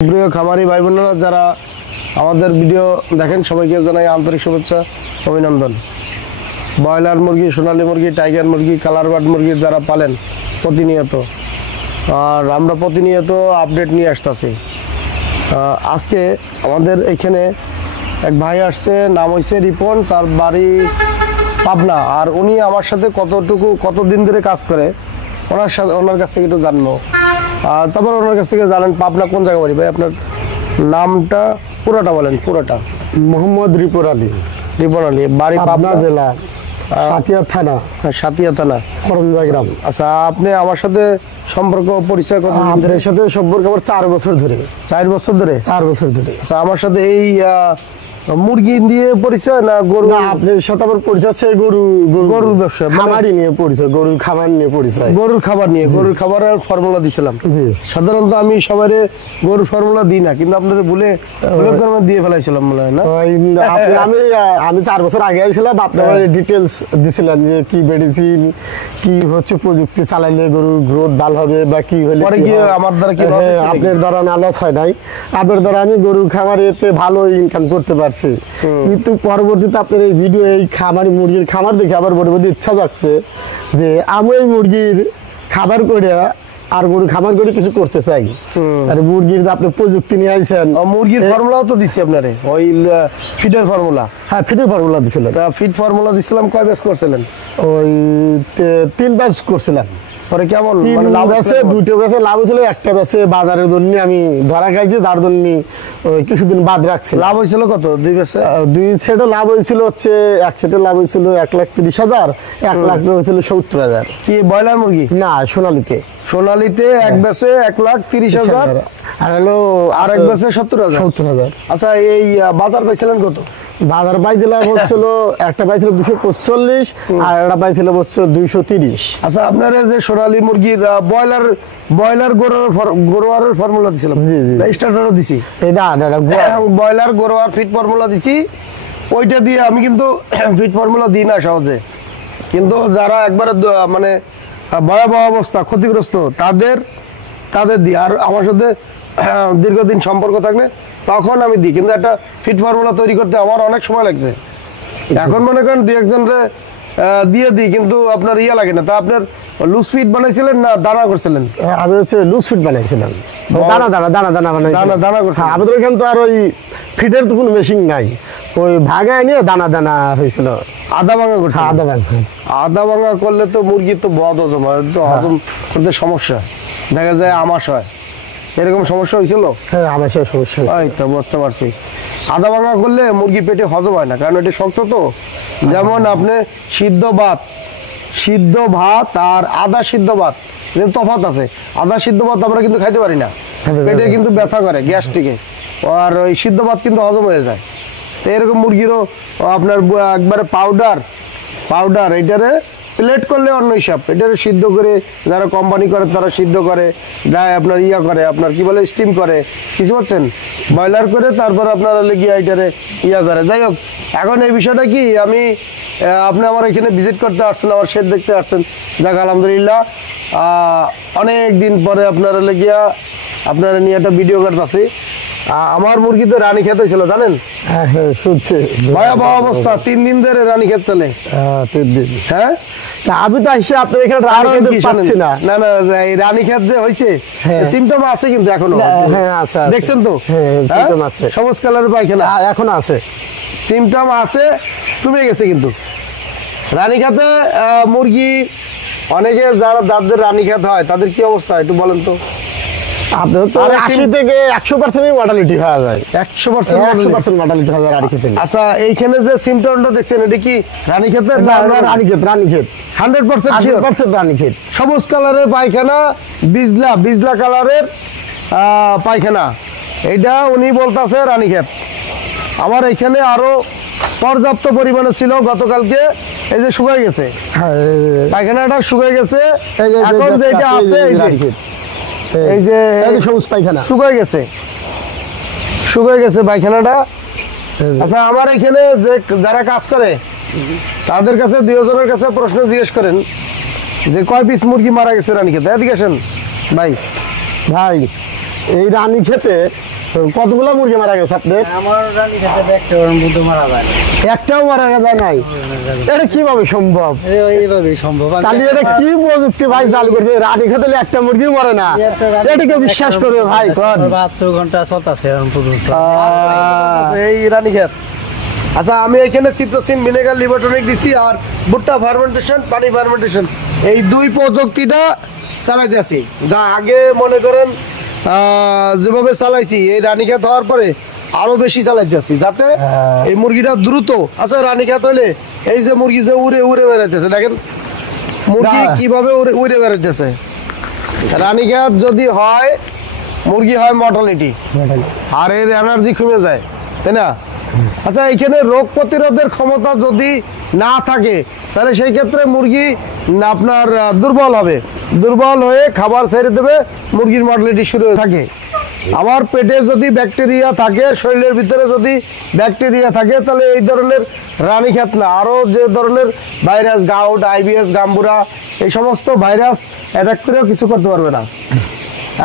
প্রিয় খামারি ভাই বোনেরা যারা আমাদের ভিডিও দেখেন সবাইকে জানাই আন্তরিক শুভেচ্ছা অভিনন্দন। ব্রয়লার মুরগি, সোনালী মুরগি, টাইগার মুরগি, কালার বার্ড মুরগি যারা পালেন প্রতিনিয়ত, আর আমরা প্রতিনিয়ত আপডেট নিয়ে আসতেছি। আজকে আমাদের এখানে এক ভাই আসছে, নাম হয়েছে রিপন, তার বাড়ি পাবনা। আর উনি আমার সাথে কতদিন ধরে কাজ করে ওনার কাছ থেকে একটু জানবো। তারপর ওনার কাছ থেকে জানেন পাবনা কোন জায়গা বাড়ি। ভাই আপনার নামটা পুরোটা বলেন। পুরোটা মোহাম্মদ রিপন আলী, বাড়ি পাবনা জেলা, সাতিয়া থানা, সাতিয়া থানা, করঞ্জা গ্রাম। আচ্ছা, আপনি আমার সাথে সম্পর্ক পরিচয় কত? আমাদের সাথে সম্পর্ক আমার 4 বছর ধরে। 4 বছর ধরে? 4 বছর ধরে। আচ্ছা, আমার সাথে এই মুরগি দিয়ে পরিচয় না গরু? আপনার সাথে আমার পরিচয় আছে গরুর ব্যবসা, খামারি নিয়ে পরিচয়, গরুর খামার নিয়ে পরিচয়, গরুর খাবার নিয়ে। গরুর খাবারের ফর্মুলা দিছিলাম। সাধারণত আমি সবাই গরুর ফর্মুলা দিই না, কিন্তু আপনাদের বলে দিয়ে ফেলাইছিলাম মনে হয় না? আমি 4 বছর আগে আইছিলাম, আপনার ডিটেলস দিছিলেন যে কি মেডিসিন, কি হচ্ছে প্রযুক্তি চালাইলে গরুর গ্রোথ ভালো হবে বা কি হলে পরে কি আমার দ্বারা কি আপনার দ্বারা না লস হয় নাই। আপনার দ্বারা আমি গরুর খামারেতে ভালো ইনকাম করতে পারছি। কিন্তু পরবর্তীতে আপনার এই ভিডিও, এই খামারি মুরগির খামার দেখে আবার বড় ইচ্ছা যাচ্ছে যে আমি এই মুরগির খাবার করে আর গরু খামার করে কিছু করতে চাই। আর মুরগির আপনি প্রযুক্তি নিয়ে আইছেন। মুরগির ফর্মুলাও তো দিছি আপনারে, ওই ফিডের ফর্মুলা। হ্যাঁ, ফিডের ফর্মুলা দিছিলেন। ফিড ফর্মুলা দিছিলাম। কয় ব্যাচ করছিলেন? ওই 3 ব্যাচ করছিলাম। পরে কেমন লাভ আছে? 2টো ব্যাচে লাভ হয়েছিল, একটা ব্যাচে বাজারের জন্য আমি ধরা খাইছি, তার জন্য ওই কিছুদিন বাদ রাখছি। লাভ হয়েছিল কত 2 ব্যাচে? 2 সেটে লাভ হয়েছিল হচ্ছে, এক সেটে লাভ হয়েছিল 1,30,000, 1 লাখ হয়েছিল 70,000। কি ব্রয়লার মুরগি? না, সোনালীতে এক ব্যাচে 1,30,000, আর হলো আরেক ব্যাচে 70,000। আচ্ছা, এই বাজার পাইছিলেন কত? বাজার পাইছিলাম হচ্ছিল, একটা পাইছিল 245 আর একটা পাইছিল হচ্ছে 230। আচ্ছা, আপনার যে সোনালী মুরগির ব্রয়লার গরুয়ারের ফর্মুলা দিছিলাম, স্টার্টারও দিছি। ব্রয়লার গরুয়ার ফিট ফর্মুলা দিছি। ওইটা দিয়ে আমি কিন্তু ফিট ফর্মুলা দিই না সহজে, কিন্তু যারা একবারে মানে ভয়াবহ অবস্থা, ক্ষতিগ্রস্ত, তাদের দিই। আর আমার সাথে দীর্ঘদিন সম্পর্ক থাকলে তখন আমি দিই, কিন্তু একটা ফিট ফর্মুলা তৈরি করতে আমার অনেক সময় লাগছে। এখন মনে করেন 2-1জনরে দিয়ে দিই, কিন্তু আপনার লাগে না। তা আপনার লুজ ফিট বানাইছিলেন না দানা করছিলেন? আমি হচ্ছে লুজ ফিট বানাইছিলাম, দানা করছিলাম। আমাদের এখানে তো আর ওই ফিটের তো কোনো মেশিন নাই, ওই ভাগায় নিয়ে দানা হয়েছিল। আদা ভাঙা করছে? আদা ভাঙা করলে তো মুরগির তো বদ হজম হয়, তো হজম করতে সমস্যা দেখা যায়, আমাশ হয়। এরকম সমস্যা হয়েছিল? হ্যাঁ, আমাশের সমস্যা হয়। তো বুঝতে পারছি। আদা ভাঙা করলে মুরগি পেটে হজম হয় না, কারণ এটা শক্ত তো। যেমন আপনি সিদ্ধ ভাত আর আদা সিদ্ধ ভাত তফাৎ আছে। আদা সিদ্ধ ভাত আমরা কিন্তু খাইতে পারি না, পেটে কিন্তু ব্যথা করে, গ্যাস্ট্রিকে। আর ওই সিদ্ধ ভাত কিন্তু হজম হয়ে যায়। তো এরকম মুরগিরও আপনার একবারে পাউডার এটারে প্লেট করলে অন্য হিসাব। এটারে সিদ্ধ করে যারা কোম্পানি করে তারা সিদ্ধ করে, আপনার করে, আপনার কি বলে, স্টিম করে, কিছু পাচ্ছেন, বয়লার করে, তারপর আপনার গিয়ে এটারে করে। যাই হোক, এখন এই বিষয়টা কি, আপনি আমার এখানে ভিজিট করতে আসছেন, আমার শেড দেখতে আসছেন, যাক আলহামদুলিল্লাহ। অনেক দিন পরে আপনারা আপনারা নিয়ে একটা ভিডিও করতেছি। আমার মুরগিতে রানী খেতে হয়েছিল জানেন? শুনছি, ভয়াবহ অবস্থা। 3 দিন ধরে রানী খেত চলে। 3 দিন? হ্যাঁ, আমি তো আসি আপনার এখানে পাচ্ছি না। এই রানী খেত যে হয়েছে, সিমটম আছে কিন্তু এখনো। দেখছেন তো, সবুজ কালারের পায়খানা এখনো আছে, সিমটম আছে, কমে গেছে কিন্তু। রানী খেতে মুরগি, অনেকে যাদের রানী খেত হয় তাদের কি অবস্থা একটু বলেন তো? আপনার 80 থেকে 100% মর্টালিটি হয়ে যায়। 100% মর্টালিটি হয়ে যায় রানী খেতে। আচ্ছা, এইখানে যে সিমটমটা দেখছেন, এটা কি রানী খেতের? রানীক্ষেত 100% রানীক্ষেত। সবুজ কালারের পায়খানা, বিজলা কালারের পায়খানা, এইটা উনি বলতেছে রানীক্ষেত। আমার এখানে আরো পর্যাপ্ত পরিমাণে ছিল, গতকালকে এই যে শুকাই গেছে পায়খানাটা, শুকাই গেছে। এখন যেটা আছে এই যে সবুজ পায়খানা শুকাই গেছে পায়খানাটা। আচ্ছা, আমার এখানে যে যারা কাজ করে তাদের কাছে 2জনের কাছে প্রশ্ন জিজ্ঞেস করেন যে কয় পিস মুরগি মারা গেছে রানী খেতে। এদিকে আসেন ভাই। এই রানী খেতে কতগুলো মুরগি মারা গেছে আপনার? আমার রানী খেতে একটা মধ্যে মারা যায় না। একটাও মারা যায় নাই? এটা কিভাবে সম্ভব? এইভাবেই সম্ভব। তাহলে এটা কি প্রযুক্তি ভাই চালু করছে? রানী খেতে একটা মুরগি মরে না, এটা কেউ বিশ্বাস করবে ভাই? 72 ঘন্টা চলতেছে এখন পর্যন্ত। এই রানীক্ষেত। আচ্ছা আমি এখানে সিপ্রোসিন ভিনেগার লিভারটনিক দিছি আর ভুট্টা ফার্মেন্টেশন পানি ফার্মেন্টেশন এই দুই প্রযুক্তিটা চালাইতে আছি। যা আগে মনে করেন যেভাবে চালাইছি এই রানীক্ষেত হওয়ার পরে আরো বেশি চালাইতে আছি যাতে এই মুরগিটা দ্রুত। আচ্ছা রানীক্ষেত হইলে এই যে মুরগি যে উড়ে উড়ে বেড়াইতেছে দেখেন মুরগি কিভাবে উড়ে উড়ে বেড়াইতেছে। রানীক্ষেত যদি হয় মুরগি হয় মর্টালিটি আর এর এনার্জি কমে যায়, তাই না? আচ্ছা এখানে রোগ প্রতিরোধের ক্ষমতা যদি না থাকে তাহলে সেই ক্ষেত্রে মুরগি আপনার দুর্বল হবে, দুর্বল হয়ে খাবার ছেড়ে দেবে, মুরগির মর্টালিটি শুরু হয়ে থাকে। আবার পেটে যদি ব্যাকটেরিয়া থাকে, শরীরের ভিতরে যদি ব্যাকটেরিয়া থাকে তাহলে এই ধরনের রানীক্ষেত না আরও যে ধরনের ভাইরাস গাউট আইবিএস গাম্বুরা এই সমস্ত ভাইরাস অ্যাটাক করেও কিছু করতে পারবে না।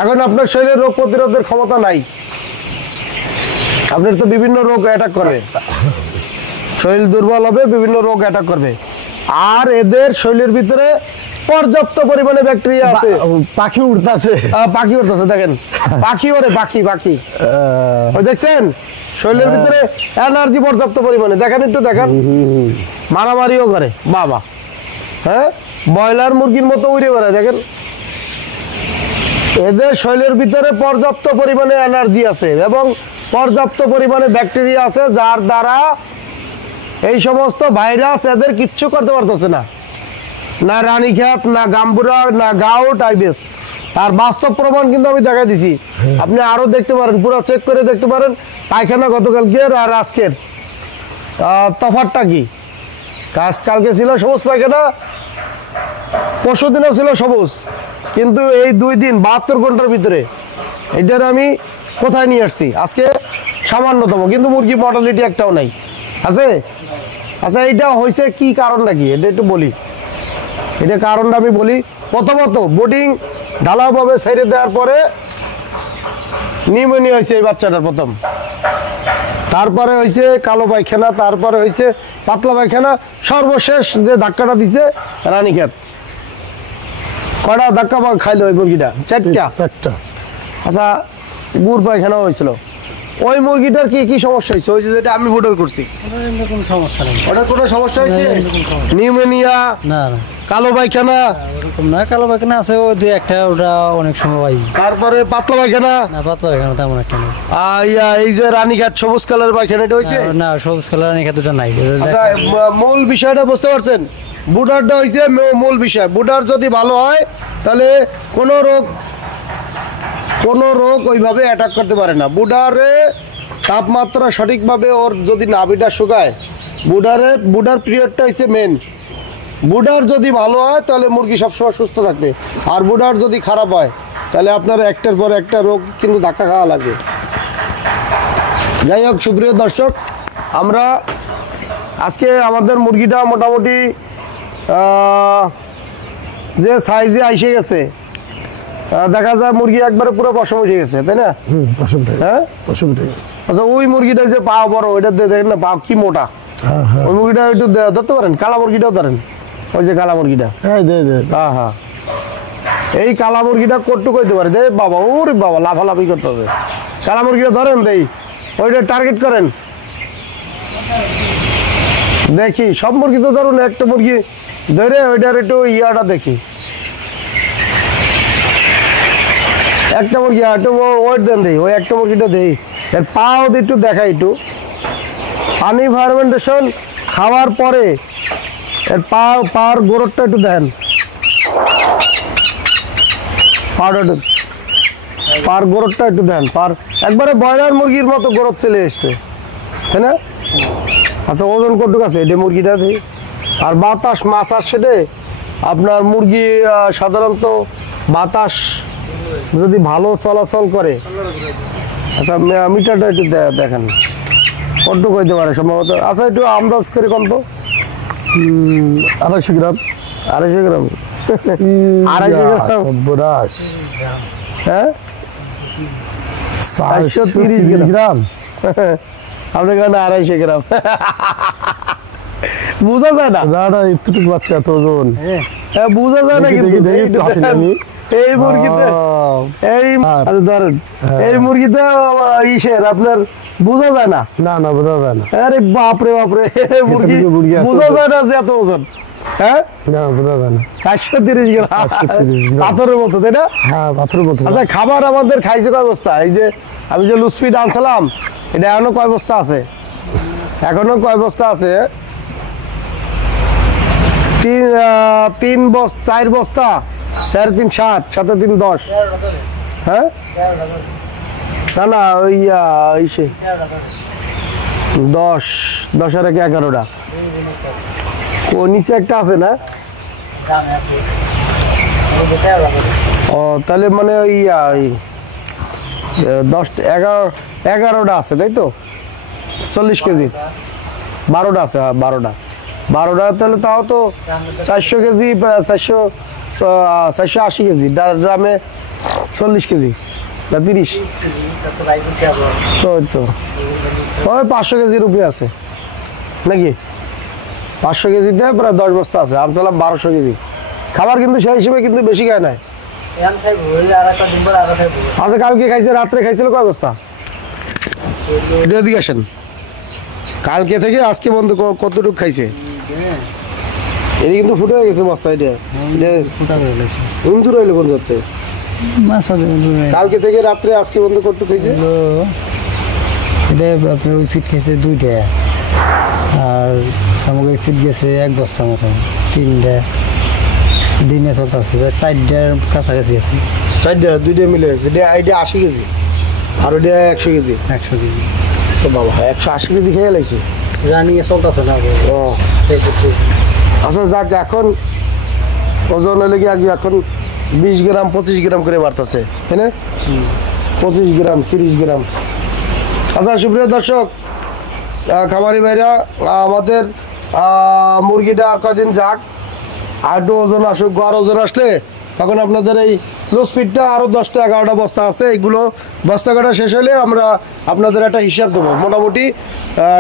এখন আপনার শরীরে রোগ প্রতিরোধের ক্ষমতা নাই, আপনার তো বিভিন্ন রোগ অ্যাটাক করবে, শরীর দুর্বল হবে, বিভিন্ন রোগ অ্যাটাক করবে। আর এদের শরীরের ভিতরে পর্যাপ্ত পরিমাণে ব্যাকটেরিয়া আছে। পাখি উঠতেছে, পাখি উঠতেছে দেখেন, পাখি ওরে পাখি পাখি ওই দেখছেন শরীরের ভিতরে এনার্জি পর্যাপ্ত পরিমাণে। দেখেন একটু দেখেন, মারামারিও করে বাবা। হ্যাঁ ব্রয়লার মুরগির মতো উড়ে বেড়ায় দেখেন। এদের শরীরের ভিতরে পর্যাপ্ত পরিমাণে এনার্জি আছে এবং পর্যাপ্ত পরিমাণে ব্যাকটেরিয়া আছে যার দ্বারা এই সমস্ত ভাইরাস এদের কিচ্ছু করতে পারতেছে না, না রানীক্ষেত না গাম্বুরা না গাউট আইবিএস। আর বাস্তব প্রমাণ কিন্তু আমি দেখা দিছি, আপনি আরো দেখতে পারেন, পুরো চেক করে দেখতে পারেন পায়খানা গতকালকের আর আজকের তফাৎটা কি। কালকে ছিল সবুজ পায়খানা, পরশু দিনও ছিল সবুজ, কিন্তু এই 2 দিন 72 ঘন্টার ভিতরে এটার আমি কোথায় নিয়ে আসছি আজকে সামান্যতম, কিন্তু মুরগি মর্টালিটি একটাও নাই আছে। আচ্ছা এইটা হয়েছে কি কারণটা কি এটা একটু বলি, এটা কারণটা আমি বলি। প্রথমত বোর্ডিং ঢালাওভাবে ছেড়ে দেওয়ার পরে নিউমোনিয়া হয়েছে এই বাচ্চাটার প্রথম, তারপরে হয়েছে কালো পায়খানা, তারপরে হয়েছে পাতলা পায়খানা, সর্বশেষ যে ধাক্কাটা দিছে রানীক্ষেত। কয়টা ধাক্কা খাইলো ওই মুরগিটা? 4টা। আচ্ছা গুড় পায়খানা হয়েছিল ওই মুরগিটার কি কি সমস্যা হয়েছে? ওই যেটা আমি ভোটার করছি কোনো সমস্যা নেই, ওটার কোনো সমস্যা হয়েছে? নিউমোনিয়া না না কালো পায়খানা ওরকম না। কালো পায়খানা আছে ওই 2-1টা, ওটা অনেক সময় পাই। তারপরে পাতলা পায়খানা না পাতলা পায়খানা তেমন একটা নেই। এই যে রানীঘাট সবুজ কালার পায়খানা এটা হয়েছে? না সবুজ কালার রানী খেতে নাই। আচ্ছা, মূল বিষয়টা বুঝতে পারছেন? বুডারটা হয়েছে মূল বিষয়। বুডার যদি ভালো হয় তাহলে কোনো রোগ ওইভাবে অ্যাটাক করতে পারে না। বুডারে তাপমাত্রা সঠিকভাবে ওর যদি নাভিটা শুকায়, বুডার পিরিয়ডটা হচ্ছে মেন। বুডার যদি ভালো হয় তাহলে মুরগি সবসময় সুস্থ থাকবে, আর বুডার যদি খারাপ হয় তাহলে আপনার একটার পর একটা রোগ কিন্তু ধাক্কা খাওয়া লাগবে। যাই হোক সুপ্রিয় দর্শক, আমরা আজকে আমাদের মুরগিটা মোটামুটি যে সাইজে আইসে গেছে, দেখা যায় মুরগি একবারে পুরো পশম উঠে গেছে, তাই না? হ্যাঁ পশম উঠে গেছে। আচ্ছা ওই মুরগিটা যে পা বড় ওইটা দেখেন না, পা কি মোটা, ওই মুরগিটা একটু ধরতে পারেন, কালা মুরগিটাও ধরেন, ওই যে কালা মুরগিটা। হ্যাঁ হ্যাঁ এই কালা মুরগিটা কট্টু কইতে পারে, দে বাবা ওরে বাবা লাফালাফি করতে হবে। কালা মুরগিটা ধরেন, দেই ওইটা টার্গেট করেন, দেখি সব মুরগি তো ধরুন, একটা মুরগি ধরে ওইটার একটু ইয়াটা দেখি, একটা মুরগি একটু ওয়েট দেন, দেই ওই একটা মুরগিটা দেই, এর পাও একটু দেখাই, একটু পানি ফার্মেন্টেশন খাওয়ার পরে এর পার গোড়টা একটু দেন, পার গোড়টা একটু দেন, পার একবারে ব্রয়লার মুরগির মতো গোড় চলে এসছে, তাই না? আচ্ছা ওজন কটুক আছে এটা মুরগিটা দিয়ে, আর বাতাস মাছ আসছে রে আপনার মুরগি সাধারণত বাতাস যদি ভালো চলাচল করে। আচ্ছা মিটারটা একটু দেখেন কটুক হইতে পারে সম্ভবত। আচ্ছা একটু আন্দাজ করে কম তো, 250 গ্রাম, 250 গ্রাম, 250 গ্রাম, হ্যাঁ 430 গ্রাম। আপনার কারণে 250 গ্রাম বোঝা যায় না, না না এতটুকু বাচ্চা এত ওজন। হ্যাঁ, বোঝা যায় না দেখি, কিন্তু দেখি, দেখি, একটু হাতে নিই আমি। এই মুরগিতে এই হ্যাঁ। আচ্ছা ধরেন এই মুরগিতে ইসের আপনার বোঝা যায় না। না না বোঝা যায় না। আরে বাপরে বাপরে মুরগি মুরগি এত বোঝা ওজন। যায় না যে এত ওজন। হ্যাঁ, না বোঝা যায় না। 430 গ্রাম 430 গ্রাম। পাথরের মতো, তাই না? হ্যাঁ পাথরের মতো। আচ্ছা, খাবার আমাদের খাইছে কয় বস্তা? এই যে আমি যে লুসপিড আনছিলাম, এটা এখনো কয় বস্তা আছে? এখনো কয় বস্তা আছে? 4 বস্তা, 4 3 7, 7 3 10। হ্যাঁ, না না ওই ইসে 10 আর 1 11টা। ও নিচে একটা আছে না? ও তাহলে মানে ওই 11টা আছে, তাই তো? 40 কেজি 12টা আছে। হ্যাঁ, 12টা তাহলে তাও তো 400 কেজি, 480 কেজি ড্রামে 40 কেজি না 30, তো ওই 500 কেজির উপরে আছে নাকি? 500 কেজিতে প্রায় 10 বস্তা আছে। আমি চালাম 1200 কেজি। খাবার কিন্তু সেই হিসেবে কিন্তু বেশি খায় নাই। আচ্ছা, কালকে খাইছে, রাত্রে খাইছিল কয় বস্তা? এটা এদিকে আসেন। কালকে থেকে আজকে বন্ধ কতটুকু খাইছে? এটা কিন্তু ফুটে হয়ে গেছে বস্তা। এটা হিন্দু রইলো কোন যাতে মাছ আছে কালকে থেকে রাত্রে আজকে বন্ধ কতটুকু খাইছে? এটা আপনার ওই ফিট খেয়েছে 2টা, আর আমাকে ওই ফিট গেছে 1 বস্তা মতো, 3টা দিনে চলতেছে, 4টার কাছাকাছি আছে। 4টা 2টা মিলে গেছে। এটা 80 কেজি আর ওটা 100 কেজি। 100 কেজি তো বাবা 180 কেজি খেয়ে লাইছে। রানিয়ে চলতেছে না ও আচ্ছা, যাক, এখন ওজন হলে কি আগে এখন 20 গ্রাম 25 গ্রাম করে বাড়তেছে, তাই না? 25 গ্রাম 30 গ্রাম। আচ্ছা, সুপ্রিয় দর্শক, খামারি ভাইরা, আমাদের মুরগিটা আর কয়দিন যাক, আর একটু ওজন আসুক। আর ওজন আসলে তখন আপনাদের এই লুসপিডটা আরও 10টা 11টা বস্তা আছে, এইগুলো বস্তা কাটা শেষ হলে আমরা আপনাদের একটা হিসাব দেবো, মোটামুটি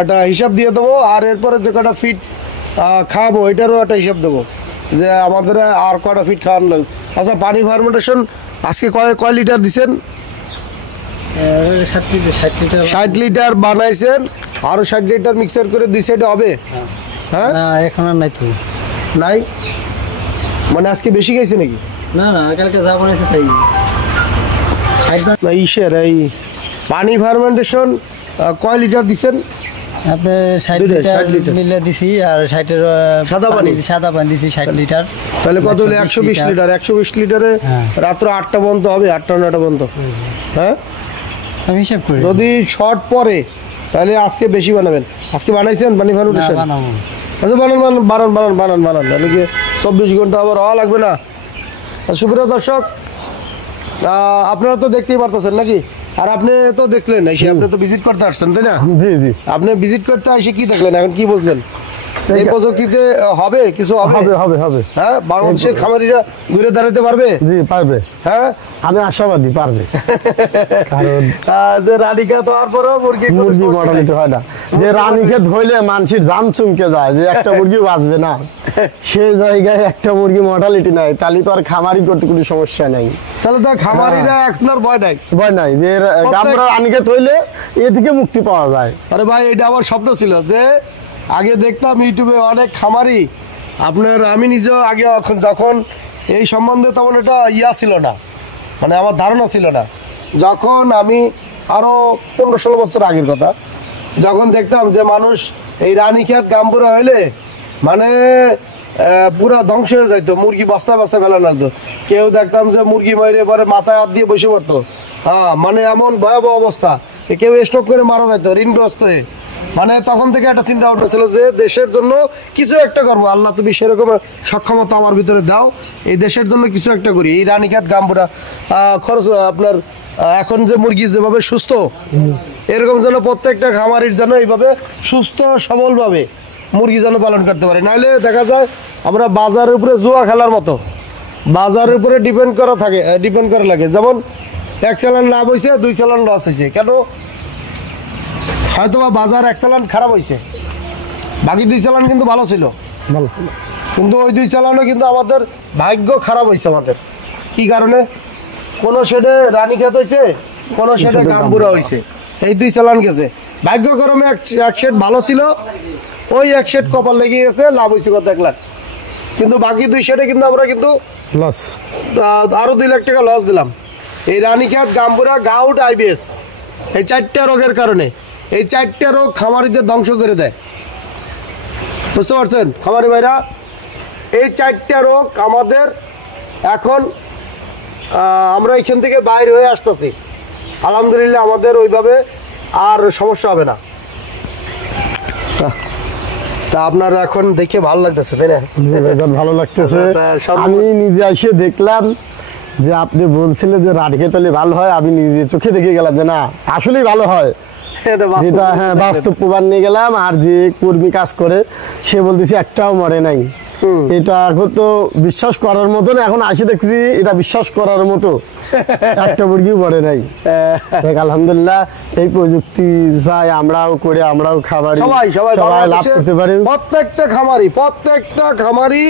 একটা হিসাব দিয়ে দেবো। আর এরপরে যে কটা ফিট খাওয়াবো এটারও একটা হিসাব দেবো, যে আমাদের আর কটা ফিট খাওয়ানো লাগবে। আচ্ছা, পানি ফার্মেন্টেশন আজকে কয় লিটার দিচ্ছেন? 60 লিটার বানাইছেন, আরও 60 লিটার মিক্সার করে 2 সাইডে হবে? হ্যাঁ, না এখন আর নাই তো। নাই মানে আজকে বেশি খাইছে নাকি? না না, কালকে যা বানাইছে তাই। না, ইসের এই পানি ফার্মেন্টেশন কয় লিটার দিচ্ছেন? আপনার 60 দুইটা, লিটার 60 লিটার। মিলে দিছি, আর 60-এর সাদা পানি? সাদা পানি দিছি 60 লিটার। তাহলে কত হলো? 120 লিটার। 120 লিটারে হ্যাঁ। রাত্র 8টা বন্ধ হবে, 8টা 9টা বন্ধ। হ্যাঁ, আমি হিসাব করি। যদি শর্ট পরে তাহলে আজকে বেশি বানাবেন। আজকে বানাইছেন পানি না, ফার্মেন্টেশন? বানাবো। আচ্ছা, বানান তাহলে কি 24 ঘন্টা আবার হওয়া লাগবে না? সুপ্রিয় দর্শক, আপনারা তো দেখতেই পারতেছেন নাকি? আর আপনি তো দেখলেন, এসে আপনি তো ভিজিট করতে আসছেন, তাই না? জি জি আপনি ভিজিট করতে এসে কি দেখলেন, এখন কি বুঝলেন? এই প্রযুক্তিতে হবে কিছু হবে? হবে হবে হবে। হ্যাঁ, বাংলাদেশের খামারিরা ঘুরে দাঁড়াতে পারবে? জি পারবে। হ্যাঁ, আমি আশাবাদী পারবে। কারণ যে রানিকা তো আর পরেও মুরগি মুরগি মর্টালিটি হয় না, যে রানীকে ধরলে মানুষের জান চুমকে যায়, যে একটা মুরগি বাঁচবে না, সেই জায়গায় একটা মুরগি মর্টালিটি নাই, তাহলে তো আর খামারি করতে কোনো সমস্যা নাই। তাহলে তো খামারিরা এখন আর ভয় নাই। ভয় নাই, যে আমরা রানীকে ধরলে এ থেকে মুক্তি পাওয়া যায়। আরে ভাই, এটা আমার স্বপ্ন ছিল যে আগে দেখতাম ইউটিউবে অনেক খামারি, আপনার আমি নিজেও আগে যখন এই সম্বন্ধে তেমন এটা ছিল না, মানে আমার ধারণা ছিল না। যখন আমি আরও 15-16 বছর আগের কথা, যখন দেখতাম যে মানুষ এই রানীক্ষেত গাম্বুরা হইলে মানে পুরা ধ্বংস হয়ে যাইতো, মুরগি বস্তা বস্তা ফেলা লাগতো। কেউ দেখতাম যে মুরগি মেরে পরে মাথায় হাত দিয়ে বসে পড়তো। হ্যাঁ, মানে এমন ভয়াবহ অবস্থা, কেউ স্ট্রোক করে মারা যাইতো ঋণগ্রস্ত হয়ে। মানে তখন থেকে একটা চিন্তা ভাবনা ছিল যে দেশের জন্য কিছু একটা করবো। আল্লাহ, তুমি সেরকম সক্ষমতা আমার ভিতরে দাও, এই দেশের জন্য কিছু একটা করি। এই রানীক্ষেত গাম্বুরা খরচ আপনার এখন যে মুরগি যেভাবে সুস্থ, এরকম যেন প্রত্যেকটা খামারির যেন এইভাবে সুস্থ সবলভাবে মুরগি যেন পালন করতে পারে। নাহলে দেখা যায় আমরা বাজারের উপরে জুয়া খেলার মতো, বাজারের উপরে ডিপেন্ড করা লাগে। যেমন এক চালান লাভ হয়েছে, 2 চালান লস হয়েছে। কেন? হয়তো বা বাজার 1 চালান খারাপ হয়েছে, বাকি 2 চালান কিন্তু ভালো ছিল। ভালো ছিল। কিন্তু ওই 2 চালানও কিন্তু আমাদের ভাগ্য খারাপ হয়েছে আমাদের। কি কারণে? কোনো শেডে রানীক্ষেত হয়েছে, কোনো শেডে গাম্বুরা হয়েছে, এই 2 চালান গেছে। ভাগ্যক্রমে এক শেড ভালো ছিল, ওই 1 শেড কপাল লেগে গেছে, লাভ হয়েছে কত 1 লাখ। কিন্তু বাকি 2 শেডে কিন্তু আমরা কিন্তু লস, আরো 2 লাখ টাকা লস দিলাম। এই রানীক্ষেত, গাম্বুরা, গাউট, আইবিএস, এই 4টা রোগের কারণে। এই 4টা রোগ খামারিদের ধ্বংস করে দেয়, বুঝতে পারছেন খামারি ভাইরা? এই 4টা রোগ আমাদের এখন আমরা এখান থেকে বাইরে হয়ে আসতেছি। আলহামদুলিল্লাহ আমাদের ওইভাবে আর সমস্যা হবে না। তা আপনার এখন দেখে ভালো লাগতেছে, তাই না? ভালো লাগতেছে। তা আমি নিজে এসে দেখলাম যে আপনি বলছিলেন যে রানীক্ষেত হলে ভালো হয়, আমি নিজে চোখে দেখে গেলাম যে না আসলেই ভালো হয়। এটা বাস্তব। যেটা হ্যাঁ বাস্তব প্রমাণ নিয়ে গেলাম। আর যে কর্মী কাজ করে সে বলতেছে একটাও মরে নাই। এটা এখন তো বিশ্বাস করার মতো না, এখন আসি দেখছি এটা বিশ্বাস করার মতো, একটা মুরগিও মরে নাই। দেখ আলহামদুলিল্লাহ এই প্রযুক্তি চাই আমরাও করে আমরাও খাবারি সবাই লাভ করতে পারি। প্রত্যেকটা খামারি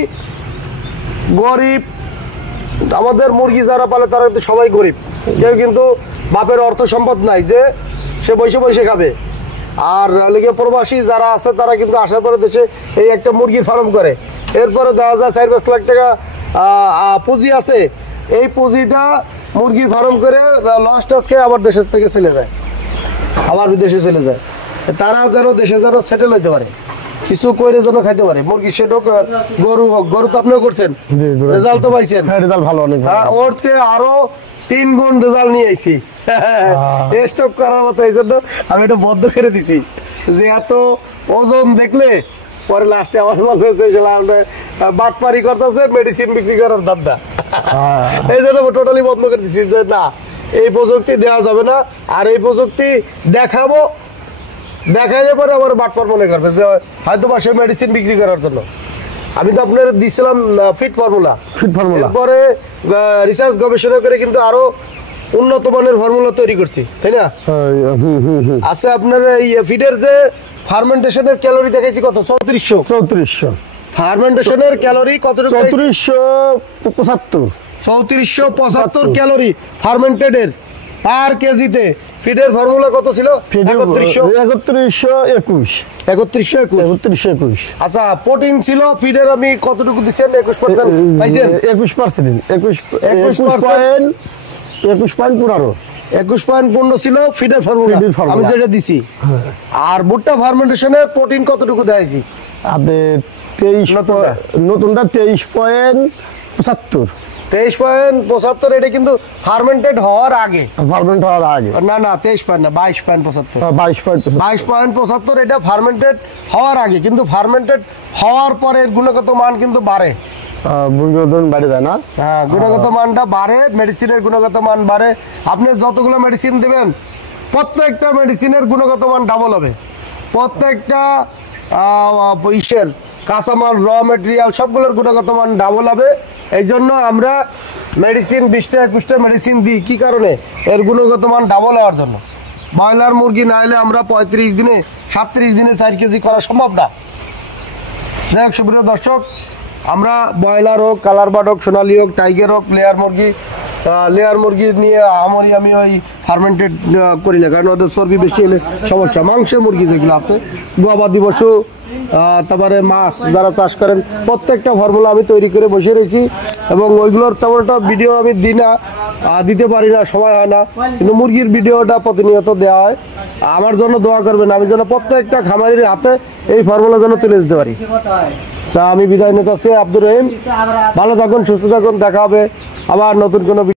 গরিব। আমাদের মুরগি যারা পালে তারা কিন্তু সবাই গরিব। কেউ কিন্তু বাপের অর্থ সম্পদ নাই যে সে বসে বসে খাবে। আর লেগে প্রবাসী যারা আছে তারা কিন্তু আসার পরে দেশে এই একটা মুরগির ফার্ম করে, এরপরে দেওয়া যায় 4-5 লাখ টাকা পুঁজি আছে। এই পুঁজিটা মুরগির ফার্ম করে লস টস খেয়ে আবার দেশের থেকে চলে যায়, আবার বিদেশে চলে যায়। তারা যেন দেশে যেন সেটেল হইতে পারে, কিছু করে যেন খাইতে পারে। মুরগি সেট হোক, গরু হোক। গরু তো আপনিও করছেন, রেজাল্ট তো পাইছেন। রেজাল্ট ভালো, অনেক ভালো। ওর চেয়ে আরো 3 গুণ রেজাল্ট নিয়ে আইছি। স্টপ করার মতো। এই জন্য আমি এটা বদ্ধ করে দিছি যে এত ওজন দেখলে পরে লাস্টে আমার মনে হচ্ছে বাটপারি করতেছে, মেডিসিন বিক্রি করার দাদা। এই জন্য টোটালি বন্ধ করে দিছি যে না, এই প্রযুক্তি দেওয়া যাবে না। আর এই প্রযুক্তি দেখাইলে পরে আমার বাটপার মনে করবে যে হয়তো বা সে মেডিসিন বিক্রি করার জন্য। আমি তো আপনার দিছিলাম ফিট ফর্মুলা। এরপরে রিসার্চ গবেষণা করে কিন্তু আরো উন্নত মানের ফর্মুলা তৈরি করছি, তাই না? আচ্ছা, আপনার এই ফিডের যে ফার্মেন্টেশনের ক্যালোরি দেখাইছি কত? 3400। ফার্মেন্টেশনের ক্যালোরি কত? 3475 ক্যালোরি ফার্মেন্টেডের পার কেজিতে। ফিডের ফর্মুলা কত ছিল? 3121। আচ্ছা, প্রোটিন ছিল ফিডের আমি কতটুকু দিচ্ছেন? 21% পাইছেন? 21.15 ছিল ফিডের ফর্মুলা আমি যেটা দিছি। আর ভুট্টা ফার্মেন্টেশনের প্রোটিন কতটুকু দেখাইছি? আপনি 23.75। 23.75। এটা কিন্তু ফার্মেন্টেড হওয়ার আগে। না 22.75। এটা ফার্মেন্টেড হওয়ার আগে। কিন্তু ফার্মেন্টেড হওয়ার পরে গুণগত মান কিন্তু বাড়ে। হ্যাঁ, গুণগত মানটা বাড়ে, মেডিসিনের গুণগত মান বাড়ে। আপনি যতগুলো মেডিসিন দেবেন প্রত্যেকটা মেডিসিনের গুণগত মান ডাবল হবে। প্রত্যেকটা ইসের কাঁচামাল, র মেটেরিয়াল সবগুলোর গুণগত মান ডাবল হবে। এই জন্য আমরা মেডিসিন 20-21টা মেডিসিন দিই। কি কারণে? এর গুণগত মান ডাবল হওয়ার জন্য। ব্রয়লার মুরগি না হলে আমরা 35 দিনে 37 দিনে 4 কেজি করা সম্ভব না। যাই হোক সুপ্রিয় দর্শক, আমরা ব্রয়লার হোক, কালার বার্ড হোক, সোনালি হোক, টাইগার হোক, লেয়ার মুরগি নিয়ে আমি ওই ফার্মেন্টেড করি না, কারণ ওদের চর্বি বেশি হলে সমস্যা। মাংসের মুরগি যেগুলো আছে, গবাদি পশু, তারপরে মাছ যারা চাষ করেন, প্রত্যেকটা ফর্মুলা আমি তৈরি করে বসে রয়েছি। এবং ওইগুলোর তেমন একটা ভিডিও আমি দিতে পারি না, সময় হয় না। কিন্তু মুরগির ভিডিওটা প্রতিনিয়ত দেওয়া হয়। আমার জন্য দোয়া করবেন, আমি যেন প্রত্যেকটা খামারির হাতে এই ফর্মুলা যেন তুলে দিতে পারি। তা আমি বিদায় নিতে চাচ্ছি। আব্দুর রহিম, ভালো থাকুন, সুস্থ থাকুন। দেখা হবে আবার নতুন কোনো